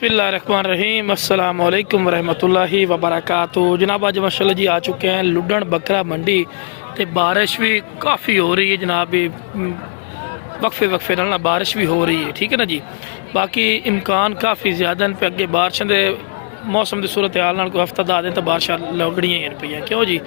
बिस्मिल्लाहिर्रहमानिर्रहीम अस्सलाम वालेकुम रहमतुल्लाहि व बरकातुहू। जनाब अज माशाल्लाह जी आ चुके हैं लुडन बकरा मंडी ते बारिश भी काफ़ी हो रही है जनाब। भी वक्फे वक्फे नाल बारिश भी हो रही है, ठीक है ना जी। बाकी इम्कान काफ़ी ज़्यादा पे अगे बारिशों के मौसम की सूरत हाल नाल कोई हफ्ता 10 दिन तो बारिश लगनियां ही पे क्यों जी।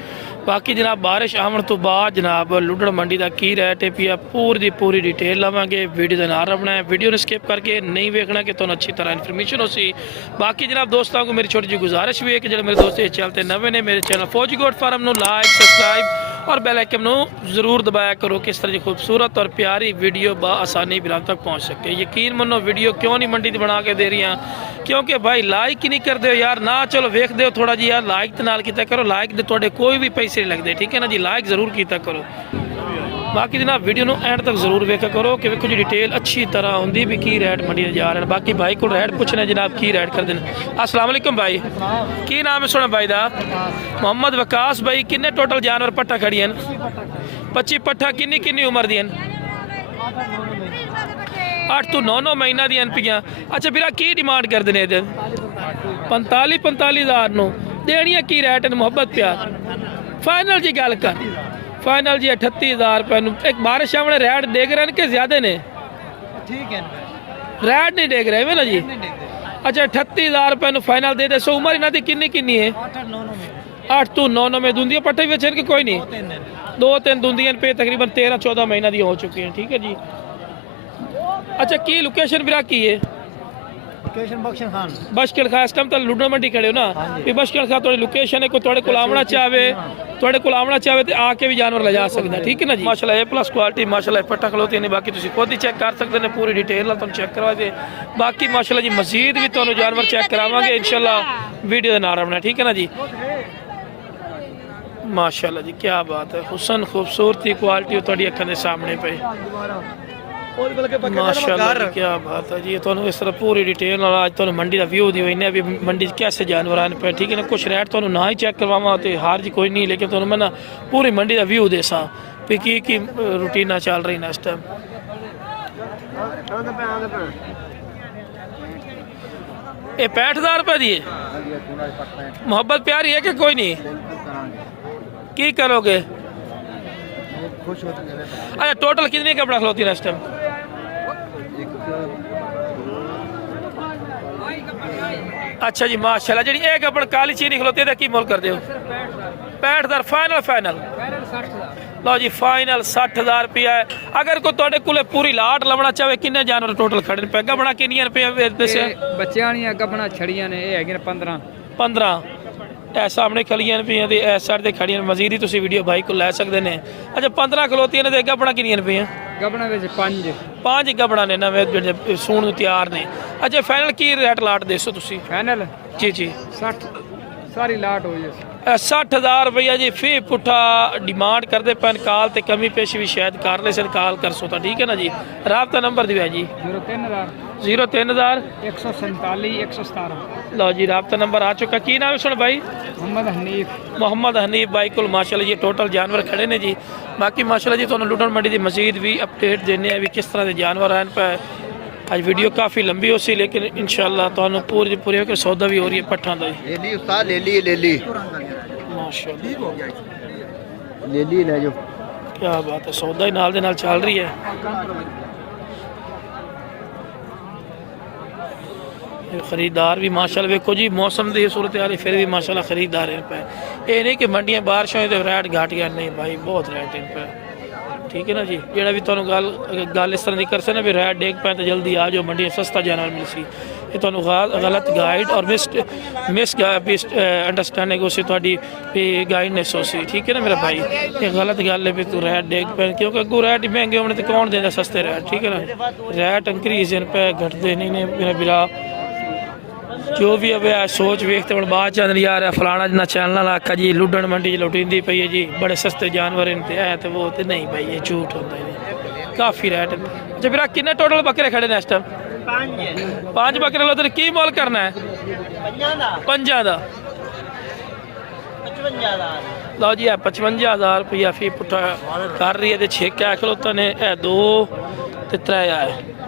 बाकी जनाब बारिश आवन तो बाद जनाब लुडन मंडी का की रेट है पिया पूरी दी पूरी डिटेल लवांगे। वीडियो का नाम रखना है, वीडियो ने स्किप करके नहीं वेखना कि तुम अच्छी तरह इन्फॉर्मेशन हो सी। बाकी जनाब दोस्तों को मेरी छोटी जी गुजारिश भी है कि जो मेरे दोस्त चैनल नवे ने मेरे चैनल फौजी गोट फार्म लाइक सब्सक्राइब और बेल आइकन जरूर दबाया करो किस तरह की खूबसूरत और प्यारी वीडियो आसानी बिराम तक पहुँच सके। यकीन मनो वीडियो क्यों नहीं मंडी बना के दे रही हैं क्योंकि भाई लाइक ही नहीं करते हो यार ना। चलो वेख दो थोड़ा जी यार लाइक तो नाल किया करो, लाइक दे थोड़े कोई भी पैसे नहीं लगते, ठीक है ना जी। लाइक जरूर किया करो। बाकी जनाब वीडियो ਨੂੰ एंड तक जरूर वेखा करो कि वेखो जी डिटेल अच्छी तरह होंगी भी की रेट मंडी जा रहे हैं। बाकी भाई को रेट पूछना जनाब की रेट कर देना। अस्सलाम वालेकुम भाई, की नाम है सोना भाई दा? मोहम्मद वकास भाई। किन्ने टोटल जानवर पट्ठा खड़ी हैं? 25 पट्ठा। किन्नी किन्नी उम्र दी? 8 तो 9 महीना दी पियाँ। अच्छा बिरा की डिमांड कर देने 45 हज़ार नो देनिया की रेट है? मुहब्बत प्यार फाइनल जी गल कर फाइनल जी 38 हज़ार रुपये। एक बारिश आने रेट देख रहे हैं कि ज्यादा ने? ठीक है रेट नहीं देख रहे ना जी। अच्छा 38 हज़ार रुपये फाइनल दे दे। सो उम्र इन्हों की किन्नी किन्नी है? 8 तो 9 में दूंदियाँ पट्टे भी कि कोई नहीं? 2-3 दूंदियाँ पे तकरीबन 13-14 महीना दी हो चुकी हैं, ठीक है जी। अच्छा की लोकेशन बिरा की है? बशकिल खान। इस टाइम तो लुडन मंडी खड़े हो ना भी बशकिल खान थोड़ी लोकेशन है। कोई थोड़े को आवना चाहे तो आके भी जानवर ले जा सकते हैं, ठीक है ना जी। माशाल्लाह ए प्लस क्वालिटी माशाल्लाह पट्टा खलोती नहीं। बाकी तुम खुद ही चेक कर सकते हैं पूरी डिटेल तुम चेक करवा दे। बाकी माशाल्लाह जी मजीद भी तुम जानवर चेक करावांगे इंशाल्लाह वीडियो का नाम रखना, ठीक है ना जी। माशाल्लाह जी क्या बात है, हुसन खूबसूरती क्वालिटी थोड़ी अखा के सामने पे माशाल्लाह क्या बात है जी। तुम इस तरह पूरी डिटेल आज तुम मंडी का व्यू दी इन्हें भी मंडी कैसे जानवर आने पे, ठीक है ना। कुछ रेट तुम ना ही चेक करवावा तो हार जी कोई नहीं, लेकिन तुम मैं ना पूरी मंडी का व्यू देसा भी की रूटीना चल रही ना इस टाइम। ये 65 हज़ार रुपये दी मोहब्बत प्यारी है कि कोई नहीं? की करोगे? अच्छा टोटल कितने कपड़ा खलोती है इस टाइम? अच्छा जी माशाल्लाह जी एक अपन काली चीनी खलोती है की मोल कर दो? 65 हज़ार फाइनल। फाइनल लो जी फाइनल 60 हज़ार रुपया है। अगर कोई थोड़े को पूरी लाट लवना चाहे किन्ने जानवर टोटल खड़े पे? गबना किनिया रुपये दसिया? बच्चियां गबना छड़ियां ने ये है 15 ए सामने खलियां पियाँ इस साइड से खड़ियां मजीद ही तुम वीडियो भाई को लै सकते हैं। अच्छा 15 खलोतियां ने गबना किनिया पियाँ? गबना 5 गबना ने नवे सून तैयार ने। अच्छा फाइनल की रेट लाट दसो तुम? फाइनल जी जी 60 सारी लाट हो 60 हज़ार रुपया जी फी पुठा डिमांड करते पैन। कॉल तो कमी पेशी भी शायद कर ले सन, कॉल कर सो, ठीक है ना जी। राबता नंबर दिया जी 03 147 117। लो जी राबता नंबर आ चुका। की नाम है सुन भाई? मोहम्मद हनीफ भाई को माशाल्लाह जी टोटल जानवर खड़े ने जी। बाकी माशाल्लाह जी तुहानू लुडन मंडी की मजीद भी अपडेट देने भी किस तरह के जानवर आए पे। आज वीडियो काफ़ी लंबी हो सी लेकिन इंशाल्लाह तुहानू पूरी पूरी सौदा भी हो रही है पट्ठा का। क्या बात है, सौदा ही नाल दे नाल चल रही है। खरीदार भी माशाल्लाह वेखो जी मौसम की सूरत आ रही फिर भी माशाल्लाह खरीदार इन पे। ये नहीं कि मंडियां बारिशों तो रेट घट गया, नहीं भाई बहुत रेट इन पे, ठीक है ना जी। जोड़ा भी तुम गल इस तरह की कर सकते भी रेट डेग पाए तो जल्दी आ जाओ मंडी सस्ता जानवर मिल सी। ये तुम गलत गाइड और मिस अंडरस्टैंडिंग हो सी थोड़ी गाइडनेस हो सी, ठीक है ना मेरा भाई। ये गलत गल है भी तू रेट डेग पे क्योंकि अगू रेट महंगे होने तो कौन देता सस्ते रेट, ठीक है ना। रेट इंक्रीज इन पे घटते नहीं ने मेरा बिरा जो भी अब सोच वेखते हम बाद चंद यार फलाना जिन्ना चैनल आखा जी लुडन मंडी लुटींदी पई है जी बड़े सस्ते जानवर इनते है तो वो तो नहीं भाई ये झूठ होता है काफ़ी रेट। अच्छा फिर किन्ने टोटल बकरे खड़े ने इस टाइम? 5 बकरे लो तो की मोल करना है? 5 का लो जी 55 हज़ार रुपया फी पुट्ठा कर रही है। 6 क्या खलोता ने 2 ते 3 है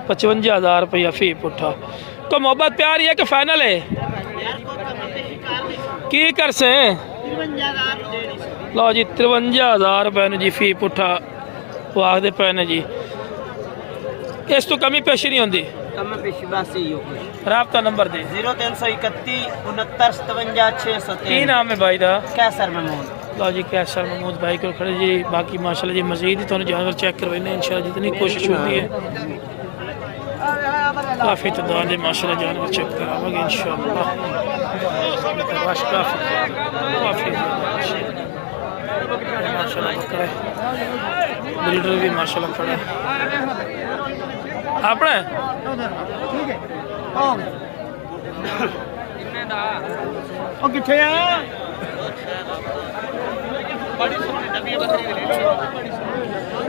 55 हज़ार रुपया फी पुट्ठा। को मोहब्बत प्यार ही है कि फाइनल है की कर से लो जी 53,000 रुपए ने जी फी पुट्ठा वो आखते पे ने जी इस तो कमी पेशी नहीं होती राबता नंबर दे 0331 की नाम है भाई दा कैसर महमूद लो जी कैसर महमूद भाई को खड़े जी बाकी माशाल्लाह जी मजीद ही थोड़ा जानवर चेक करवाने इंशाल्लाह जितनी कोशिश होती है काफ़ी तादाद है माशाल्लाह जानवर चेक करावांगे इंशाल्लाह रश काफ़ी माशाल्लाह बकरा है बिल्डर भी माशाल्लाह खड़ा है आपने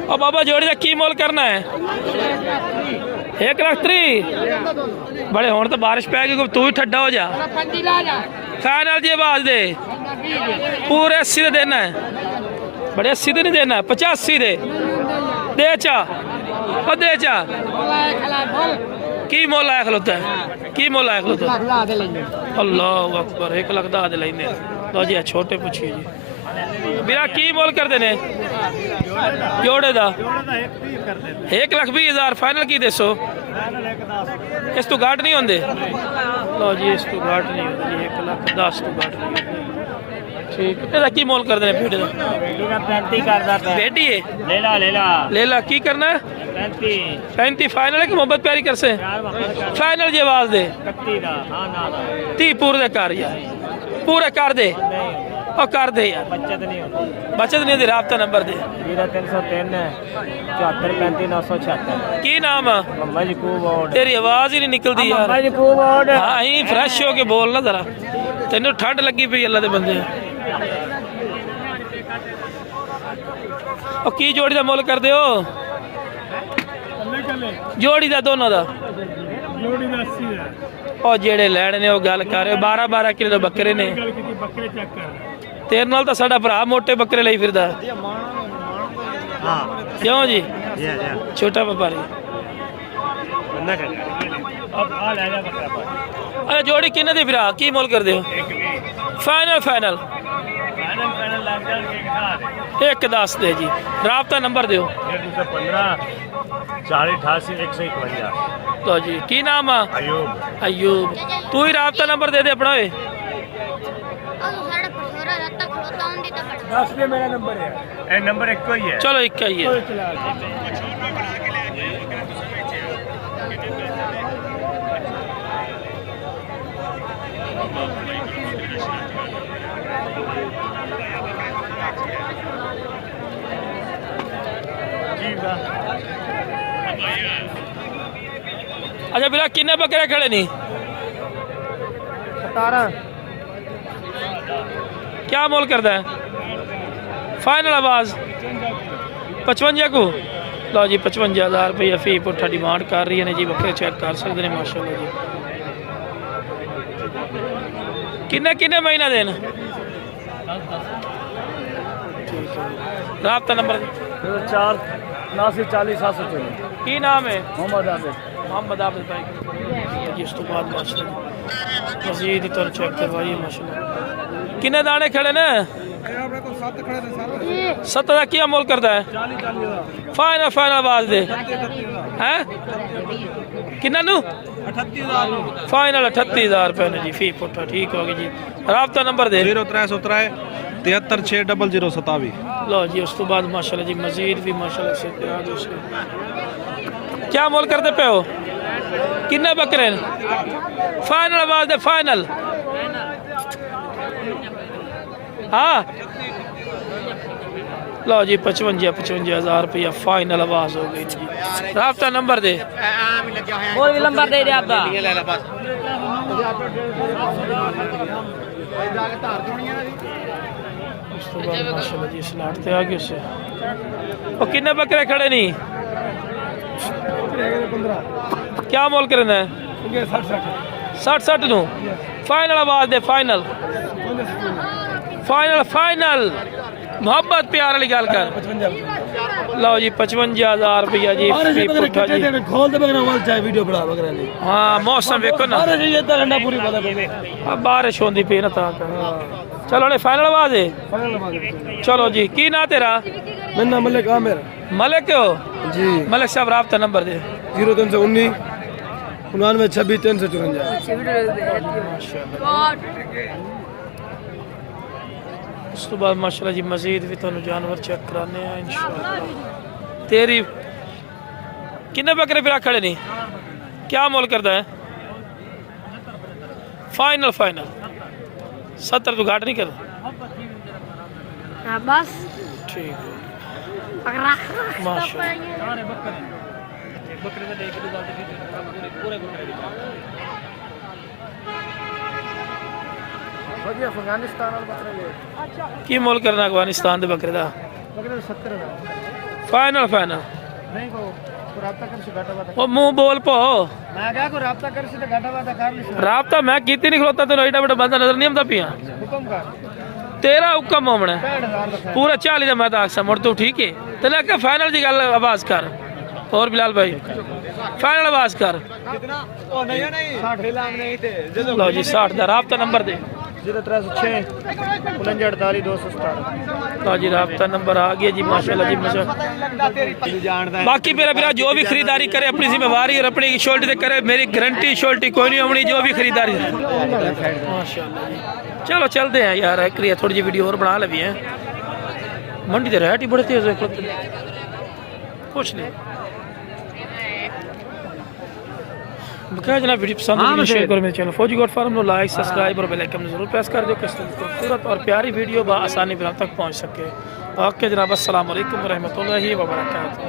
और बाबा जोड़ी का की मोल करना है 1,30,000 बड़े होने तो बारिश पै गई तू ही ठंडा हो जा फाइनल जी आवाज दे पूरे 80 दे देना है बड़े 80 दे नहीं देना 85 दे चा दे चा की मोल आया खलोता है की मोल आया खलोता है अल्लाह अकबर 1,10,000 दे लेने लो जी छोटे पूछिए जी मेरा की मोल कर देने जोड़े दा 1,20,000 फाइनल की दसो इस तो घाट नहीं होंगे लो जी इस तो घाट नहीं होंगे 1,10,000 तो घाट नहीं होंगे ठीक है की मोल कर देने बेटे दा बेटी है ले ला की करना है 35 फाइनल है कि मोहब्बत प्यारी कर से फाइनल जी आवाज दे 30 पूरे कर यार पूरे कर दे और कर दे यार बचत नहीं होती राबता नंबर दे 0303 74 35 976 की नाम है तेरी आवाज ही नहीं निकलती यार हाँ ही फ्रेश हो के बोलना जरा तेन ठंड लगी पई अल्लाह दे बंदे और की जोड़ी का मुल कर दो जोड़ी का दोनों का और जेड़े लैने ने वो गल कर 12-12 किलो बकरे ने तेरे नाल तो साडा भरा मोटे बकरे ਲਈ ਫਿਰਦਾ क्यों जी छोटा व्यापारी अरे जोड़ी किन्ने दी फिरा की मोल कर दो फाइनल 1,10 दे जी राबता नंबर दो 4088 तो जी की नाम है अयूब तू ही राबता नंबर दे अपना मेरा नंबर है नंबर एक ही है चलो एक ही है अच्छा बिरा किन्ने बकरे खड़े नहीं 17 क्या मोल करता है फाइनल आवाज 55 को लो जी 55,000 रुपये फी पुट्ठा डिमांड कर रही है जी बकरे चेक कर सकते हैं माशाल्लाह जी किन्ने महीना देन राबता नंबर 4 की नाम है मोहम्मद आबिद भाई जिस तो बाद माशाल्लाह मजीद ही तो चेक करवाइए माशाल्लाह किन्ने दाने खड़े ने 7 का क्या मोल करता है फाइनल आवाज दे हैं किन्ना नु फाइनल 38,000 रुपए ने जी फी पुट्ठा ठीक हो गई जी राबता नंबर दे 0303 73 000 लो जी उस तो बाद माशाल्लाह जी मजीद भी माशाल्लाह से क्या मोल करते पे हो किन्ने बकरे फाइनल आवाज दे फाइनल हाँ लो जी 55,000 रुपया फाइनल आवाज हो गई जी राबता नंबर दे कोई भी नंबर दे आपका माशाल्लाह जी स्लाट ते आ गए उससे और किन्ने बकरे खड़े नहीं क्या मोल करना है 60 नु फाइनल आवाज दे फाइनल मोहब्बत प्यार वाली गल कर लो जी 55,000 रुपया जी फी पुट्ठा जी खोल दे बगरा वाल चाहे वीडियो बना बगरा नहीं हाँ मौसम देखो ना अरे ये इतना घंटा पूरी पता पड़े बारिश होंदी पई ना ता कर चलो ने फाइनल आवाज है चलो जी की ना तेरा मेरा नाम मलिक आमिर मलिक हो जी मलिक साहब राब्ता नंबर दे 0319 99 26 354 उस तो बाद माशाल्लाह जी मजीद भी तुहानू जानवर चेक कराने हैं इंशाल्लाह तेरी किन्ने बकरे फिर खड़े नहीं क्या मोल करता है फाइनल फाइनल 70 तो घाट नहीं कर बस ठीक है पकड़ा माशाल्लाह अफगानिस्तान और बकरे की मोल करना अफगानिस्तान दे बकरे दा बकरे 70 फाइनल फाइनल नहीं को राब्ता कर से घाटा वादा ओ मुंह बोल पो मैं क्या को राब्ता कर से घाटा वादा कर ली राब्ता मैं कीती नहीं खलोता तेन एडा बड़ा बंदा नजर नहीं आंदा पिया हुक्म कर तेरा हुक्म होना 65000 पूरा 40 दा मैं तो आखसा मुड़ तू ठीक है ते लेके फाइनल दी गल आवाज कर और बिलाल भाई फाइनल आवाज कर कितना ओ नहीं नहीं 60 लाख नहीं थे लो जी 60 दा राब्ता नंबर दे 0306 49 217 लो जी राब्ता नंबर आ गया जी माशाल्लाह जी माशाल्लाह बाकी मेरा मेरा जो भी खरीदारी करे अपनी जिम्मेवारी और अपनी शोल्टी से करे मेरी गारंटी शोल्टी कोई नहीं होनी जो भी खरीदारी माशाल्लाह जी चलो चलते हैं यार एक थोड़ी जी वीडियो और बना लगी है मंडी तो रेट ही बड़े तेज है कुछ नहीं बकाया जनाब वीडियो पसंद है शेयर करो मेरे चैनल फौजी गॉड फार्म नो लाइक सब्सक्राइब और बेल आइकन जरूर प्रेस कर दो किस खूबसूरत और प्यारी वीडियो आसानी से आप तक पहुंच सके ओके जनाब अस्सलाम वालेकुम व रहमतुल्लाहि व बरकातहू